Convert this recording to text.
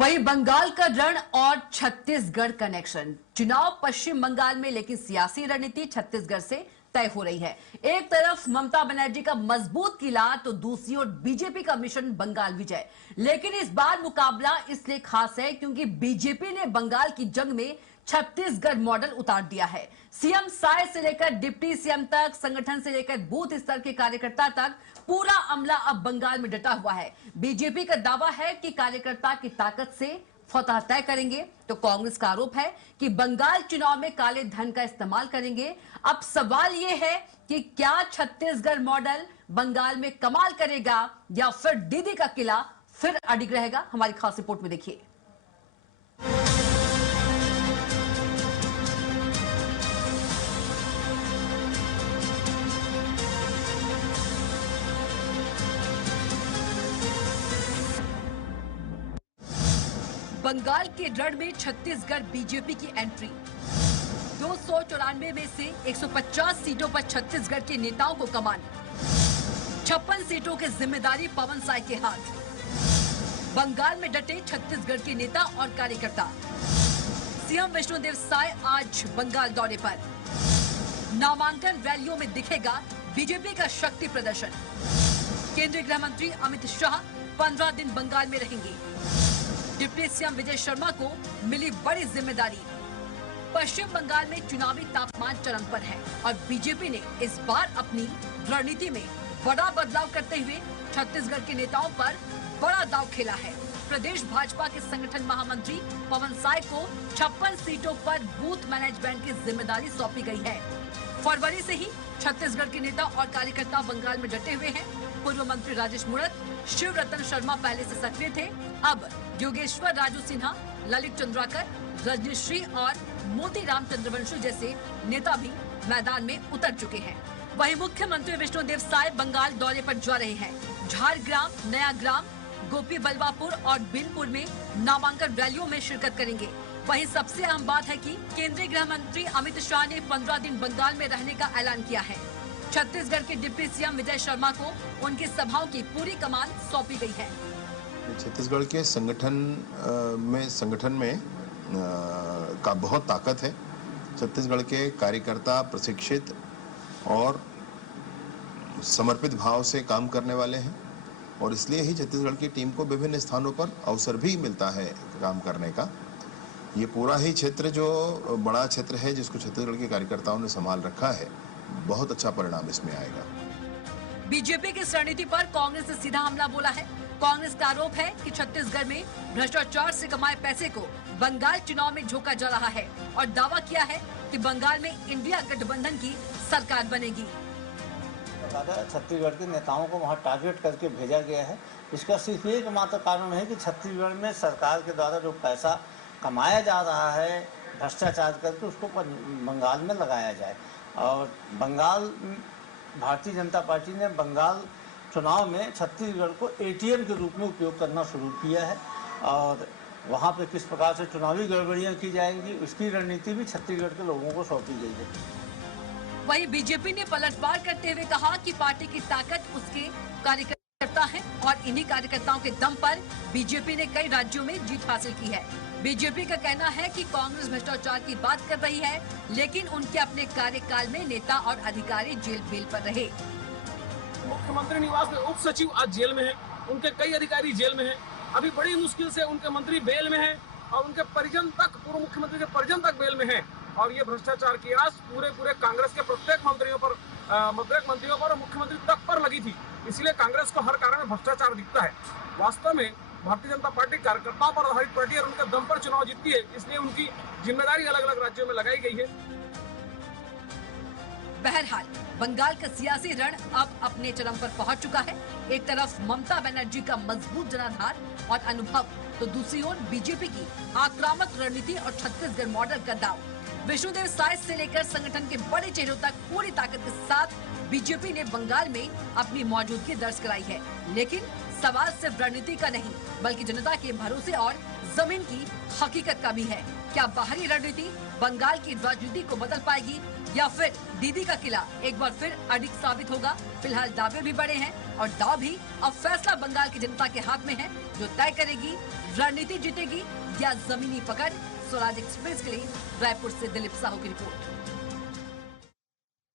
वहीं बंगाल का रण और छत्तीसगढ़ कनेक्शन, चुनाव पश्चिम बंगाल में, लेकिन सियासी रणनीति छत्तीसगढ़ से तय हो रही है। एक तरफ ममता बनर्जी का मजबूत किला तो दूसरी ओर बीजेपी का मिशन बंगाल विजय। लेकिन इस बार मुकाबला इसलिए खास है क्योंकि बीजेपी ने बंगाल की जंग में छत्तीसगढ़ मॉडल उतार दिया है। सीएम साय से लेकर डिप्टी सीएम तक, संगठन से लेकर बूथ स्तर के कार्यकर्ता तक, पूरा अमला अब बंगाल में डटा हुआ है। बीजेपी का दावा है कि कार्यकर्ता की ताकत से फतह तय करेंगे, तो कांग्रेस का आरोप है कि बंगाल चुनाव में काले धन का इस्तेमाल करेंगे। अब सवाल यह है कि क्या छत्तीसगढ़ मॉडल बंगाल में कमाल करेगा या फिर दीदी का किला फिर अडिग रहेगा। हमारी खास रिपोर्ट में देखिए। बंगाल के रण में छत्तीसगढ़ बीजेपी की एंट्री। 294 में से 150 सीटों पर छत्तीसगढ़ के नेताओं को कमान। 56 सीटों की जिम्मेदारी पवन साय के हाथ। बंगाल में डटे छत्तीसगढ़ के नेता और कार्यकर्ता। सीएम विष्णुदेव साय आज बंगाल दौरे पर। नामांकन रैलियों में दिखेगा बीजेपी का शक्ति प्रदर्शन। केंद्रीय गृह मंत्री अमित शाह 15 दिन बंगाल में रहेंगे। डिप्टी सीएम विजय शर्मा को मिली बड़ी जिम्मेदारी। पश्चिम बंगाल में चुनावी तापमान चरम पर है और बीजेपी ने इस बार अपनी रणनीति में बड़ा बदलाव करते हुए छत्तीसगढ़ के नेताओं पर बड़ा दांव खेला है। प्रदेश भाजपा के संगठन महामंत्री पवन साय को 56 सीटों पर बूथ मैनेजमेंट की जिम्मेदारी सौंपी गई है। फरवरी से ही छत्तीसगढ़ के नेता और कार्यकर्ता बंगाल में डटे हुए हैं। पूर्व मंत्री राजेश मूणत, शिव रतन शर्मा पहले से सक्रिय थे। अब योगेश्वर राजू सिन्हा, ललित चंद्राकर, रजनीश्री और मोतीराम चंद्रवंशी जैसे नेता भी मैदान में उतर चुके हैं। वहीं मुख्यमंत्री विष्णुदेव साय बंगाल दौरे पर जा रहे हैं। झारग्राम, नया ग्राम, गोपी बल्वापुर और बिनपुर में नामांकन रैलियों में शिरकत करेंगे। वहीं सबसे अहम बात है कि केंद्रीय गृह मंत्री अमित शाह ने 15 दिन बंगाल में रहने का ऐलान किया है। छत्तीसगढ़ के डिप्टी सीएम विजय शर्मा को उनकी सभाओं की पूरी कमान सौंपी गई है। छत्तीसगढ़ के संगठन में का बहुत ताकत है। छत्तीसगढ़ के कार्यकर्ता प्रशिक्षित और समर्पित भाव से काम करने वाले हैं और इसलिए ही छत्तीसगढ़ की टीम को विभिन्न स्थानों पर अवसर भी मिलता है काम करने का। ये पूरा ही क्षेत्र जो बड़ा क्षेत्र है जिसको छत्तीसगढ़ के कार्यकर्ताओं ने संभाल रखा है, बहुत अच्छा परिणाम इसमें आएगा। बीजेपी की रणनीति पर कांग्रेस ने सीधा हमला बोला है। कांग्रेस का आरोप है कि छत्तीसगढ़ में भ्रष्टाचार से कमाए पैसे को बंगाल चुनाव में झोंका जा रहा है और दावा किया है कि बंगाल में इंडिया गठबंधन की सरकार बनेगी। छत्तीसगढ़ के नेताओं को वहां टारगेट करके भेजा गया है। इसका सिर्फ एक मात्र कारण है कि छत्तीसगढ़ में सरकार के द्वारा जो पैसा कमाया जा रहा है भ्रष्टाचार करके, उसको बंगाल में लगाया जाए। और बंगाल भारतीय जनता पार्टी ने बंगाल चुनाव में छत्तीसगढ़ को एटीएम के रूप में उपयोग करना शुरू किया है और वहाँ पे किस प्रकार से चुनावी गड़बड़ियाँ की जाएंगी, उसकी रणनीति भी छत्तीसगढ़ के लोगों को सौंपी गई है। वहीं बीजेपी ने पलटवार करते हुए कहा कि पार्टी की ताकत उसके कार्यकर्ता है और इन्हीं कार्यकर्ताओं के दम पर बीजेपी ने कई राज्यों में जीत हासिल की है। बीजेपी का कहना है कि कांग्रेस भ्रष्टाचार की बात कर रही है, लेकिन उनके अपने कार्यकाल में नेता और अधिकारी जेल बेल पर रहे। मुख्यमंत्री निवास में उप सचिव आज जेल में है, उनके कई अधिकारी जेल में हैं। अभी बड़ी मुश्किल से उनके मंत्री बेल में हैं और उनके परिजन तक, पूर्व मुख्यमंत्री के परिजन तक बेल में हैं। और ये भ्रष्टाचार की आस पूरे कांग्रेस के प्रत्येक मंत्रियों पर मुख्यमंत्री तक पर लगी थी। इसलिए कांग्रेस को हर कारण में भ्रष्टाचार दिखता है। वास्तव में भारतीय जनता पार्टी कार्यकर्ताओं पर आधारित पार्टी और उनके दम पर चुनाव जीतती है, इसलिए उनकी जिम्मेदारी अलग अलग राज्यों में लगाई गई है। बहरहाल बंगाल का सियासी रण अब अपने चरम पर पहुंच चुका है। एक तरफ ममता बनर्जी का मजबूत जनाधार और अनुभव, तो दूसरी ओर बीजेपी की आक्रामक रणनीति और छत्तीसगढ़ मॉडल का दांव। विष्णुदेव साय से लेकर संगठन के बड़े चेहरों तक पूरी ताकत के साथ बीजेपी ने बंगाल में अपनी मौजूदगी दर्ज कराई है। लेकिन सवाल सिर्फ रणनीति का नहीं, बल्कि जनता के भरोसे और जमीन की हकीकत का भी है। क्या बाहरी रणनीति बंगाल की राजनीति को बदल पाएगी या फिर दीदी का किला एक बार फिर अडिग साबित होगा। फिलहाल दावे भी बड़े हैं और दाव भी अब फैसला बंगाल की जनता के हाथ में है, जो तय करेगी रणनीति जीतेगी या जमीनी पकड़। स्वराज एक्सप्रेस के लिए रायपुर से दिलीप साहू की रिपोर्ट।